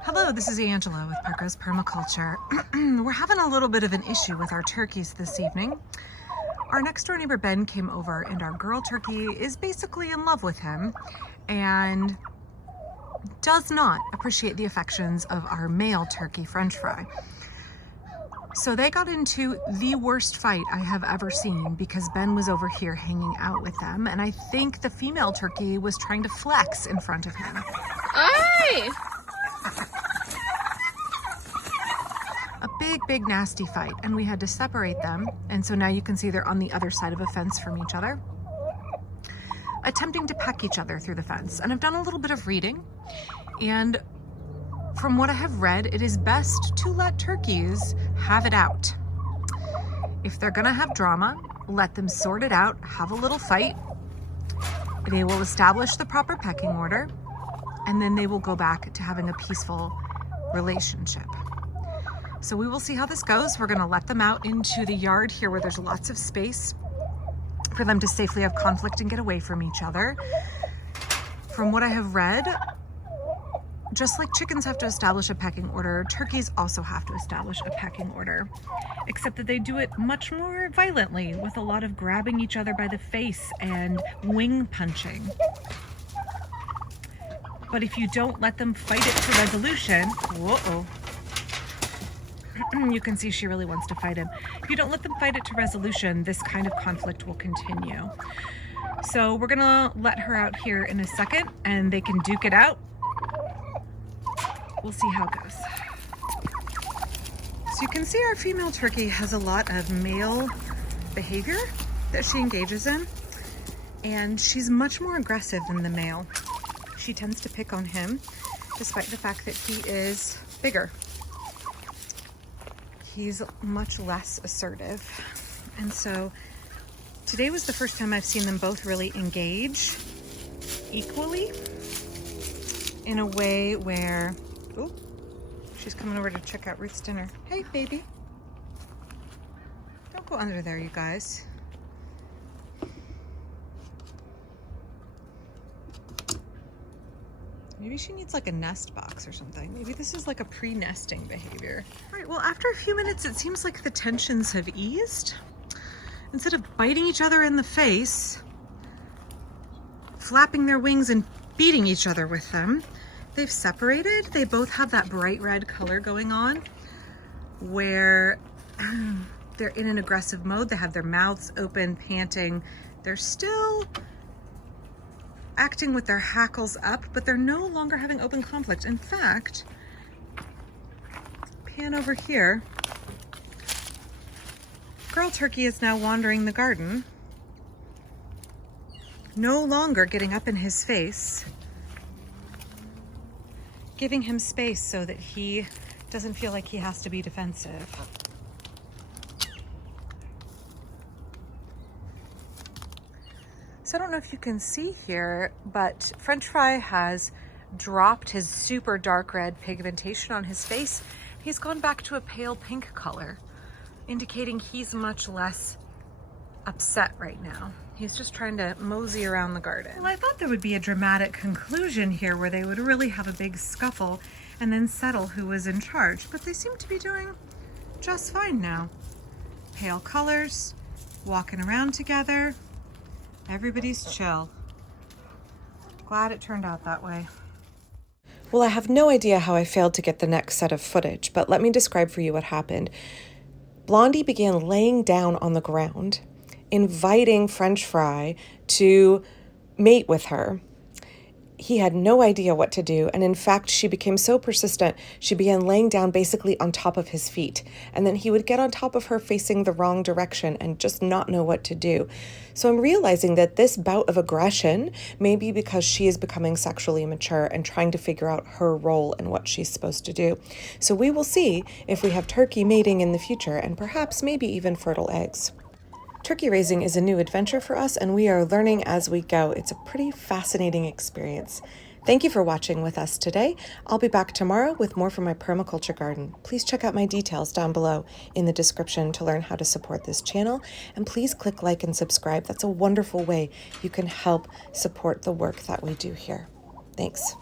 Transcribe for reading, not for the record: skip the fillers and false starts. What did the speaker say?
Hello, this is Angela with Parker's Permaculture. We're having a little bit of an issue with our turkeys this evening. Our next door neighbor Ben came over and our girl turkey is basically in love with him and does not appreciate the affections of our male turkey French fry. So they got into the worst fight I have ever seen because Ben was over here hanging out with them, and I think the female turkey was trying to flex in front of him. Aye. A big nasty fight, and we had to separate them, and so now you can see they're on the other side of a fence from each other, attempting to peck each other through the fence. And I've done a little bit of reading, and from what I have read, it is best to let turkeys have it out. If they're gonna have drama, let them sort it out, have a little fight. They will establish the proper pecking order, and then they will go back to having a peaceful relationship. So we will see how this goes. We're gonna let them out into the yard here where there's lots of space for them to safely have conflict and get away from each other. From what I have read, just like chickens have to establish a pecking order, turkeys also have to establish a pecking order, except that they do it much more violently with a lot of grabbing each other by the face and wing punching. But if you don't let them fight it to resolution, whoa, you can see she really wants to fight him. If you don't let them fight it to resolution, this kind of conflict will continue. So we're gonna let her out here in a second and they can duke it out. We'll see how it goes. So you can see our female turkey has a lot of male behavior that she engages in, and she's much more aggressive than the male. She tends to pick on him despite the fact that he is bigger. He's much less assertive. And so today was the first time I've seen them both really engage equally in a way where, oh, she's coming over to check out Ruth's dinner. Hey, baby. Don't go under there, you guys. Maybe she needs like a nest box or something. Maybe this is like a pre-nesting behavior. All right, well, after a few minutes, it seems like the tensions have eased. Instead of biting each other in the face, flapping their wings and beating each other with them, they've separated. They both have that bright red color going on where they're in an aggressive mode. They have their mouths open, panting. They're still acting with their hackles up, but they're no longer having open conflict. In fact, pan over here. Girl turkey is now wandering the garden, no longer getting up in his face, giving him space so that he doesn't feel like he has to be defensive. So I don't know if you can see here, but French Fry has dropped his super dark red pigmentation on his face. He's gone back to a pale pink color, indicating he's much less upset right now. He's just trying to mosey around the garden. Well, I thought there would be a dramatic conclusion here where they would really have a big scuffle and then settle who was in charge, but they seem to be doing just fine now. Pale colors, walking around together. Everybody's chill. Glad it turned out that way. Well, I have no idea how I failed to get the next set of footage, but let me describe for you what happened. Blondie began laying down on the ground, inviting French Fry to mate with her. He had no idea what to do, and in fact, she became so persistent, she began laying down basically on top of his feet, and then he would get on top of her facing the wrong direction and just not know what to do. So I'm realizing that this bout of aggression may be because she is becoming sexually mature and trying to figure out her role and what she's supposed to do. So we will see if we have turkey mating in the future and perhaps maybe even fertile eggs. Turkey raising is a new adventure for us, and we are learning as we go. It's a pretty fascinating experience. Thank you for watching with us today. I'll be back tomorrow with more from my permaculture garden. Please check out my details down below in the description to learn how to support this channel. And please click like and subscribe. That's a wonderful way you can help support the work that we do here. Thanks.